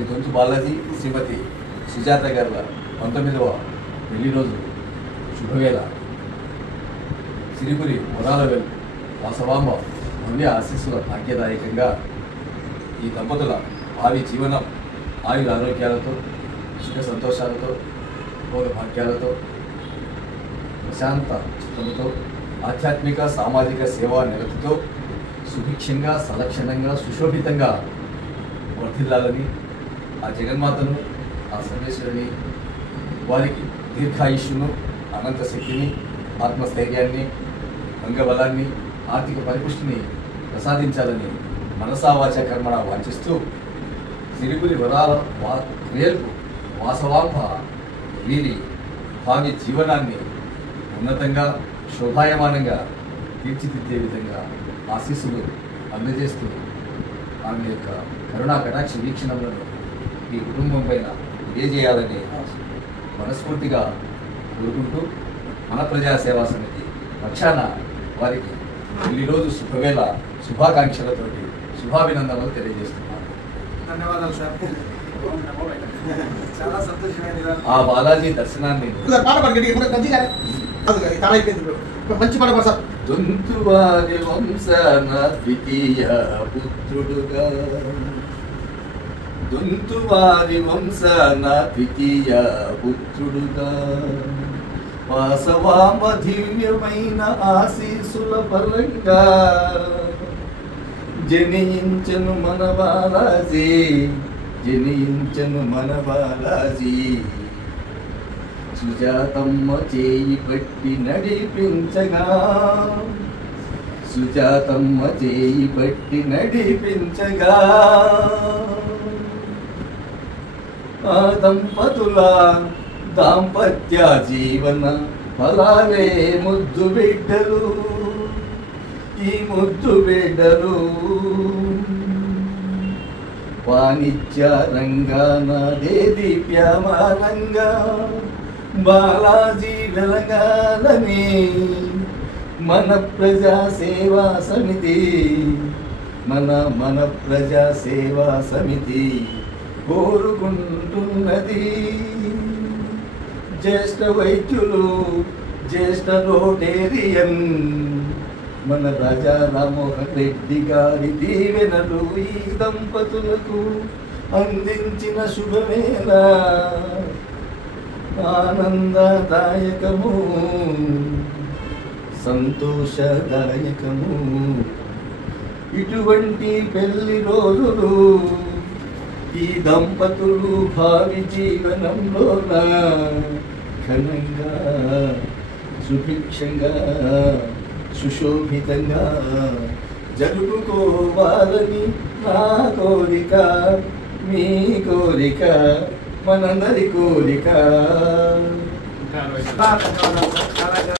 శ్రీ దొంతు బాలాజీ శ్రీమతి సుజాత గారి 19వ పెళ్లి రోజు శుభవేళ సిరిపురి వరాలవెల్ వాసవాంబ భవ్య ఆశీస్సుల భాగ్యదాయకంగా ఈ దంపతుల భావి జీవనం ఆయుర ఆరోగ్యాలతో సుఖ సంతోషాలతో భోగ భాగ్యాలతో ప్రశాంత చిత్తముతో ఆధ్యాత్మిక సామాజిక సేవా నిరతితో సుభిక్షంగా సలక్షణంగా సుశోభితంగా వర్ధిల్లాలని ఆ జగన్మాతను ఆ సర్వేశ్వరుని వారికి దీర్ఘాయుష్ను అనంత శక్తిని ఆత్మస్థైర్యాన్ని అంగబలాన్ని ఆర్థిక పరిపుష్టిని ప్రసాదించాలని మనసా వాచ కర్మణ వాంఛిస్తూ సిరిపురి వరాల వేల్పు వాసవాంబ వీరి భావి జీవనాన్ని ఉన్నతంగా శోభాయమానంగా తీర్చిదిద్దే విధంగా ఆశీస్సులు అందజేస్తూ ఆమె యొక్క కరుణా కటాక్ష వీక్షణములను ఈ కుటుంబం పైన తెలియజేయాలని మనస్ఫూర్తిగా కోరుకుంటూ మన ప్రజా సేవా సమితి పక్షాన వారికి ఈరోజు శుభవేళ శుభాకాంక్షలతోటి శుభాభినందనలు తెలియజేస్తున్నాను. ధన్యవాదాలు సార్. చాలా సంతోషమైన ఆ బాలాజీ దర్శనాన్ని మంచి పాట పాడు సార్. దొంతువారి వంశన ద్వితీయ పుత్రుడుగా దొంతువారి వంశన ద్వితీయ పుత్రుడుగా వాసవామ దివ్యమైన ఆశీసుల బలంగా జనించను మన బాలాజీ జనించను మన బాలాజీ సుజాతమ్మ చేయి పట్టి నడిపించగా సుజాతమ్మ చేయి పట్టి నడిపించగా ఆ దంపతుల దాంపత్య జీవన ఫలాలే ముద్దు బిడ్డలు ఈ ముద్దు బిడ్డలు వాణిజ్య రంగానదే దీప్యమానంగా బాలాజీ వెలగాలని మన ప్రజా సేవా సమితి మన ప్రజా సేవా సమితి కోరుకుంటున్నది. జ్యేష్ఠ వైద్యులు జ్యేష్ఠ రోటేరియన్ మన రాజా రామ్మోహన్ రెడ్డి గారి దీవెనలు ఈ దంపతులకు అందించిన శుభవేళ ఆనందదాయకము సంతోషదాయకము. ఇటువంటి పెళ్లి రోజులు ఈ దంపతులు భావి జీవనంలో ఘనంగా సుభిక్షంగా సుశోభితంగా జరుపుకోవాలని నా కోరిక మీ కోరిక మనందరి కోరిక.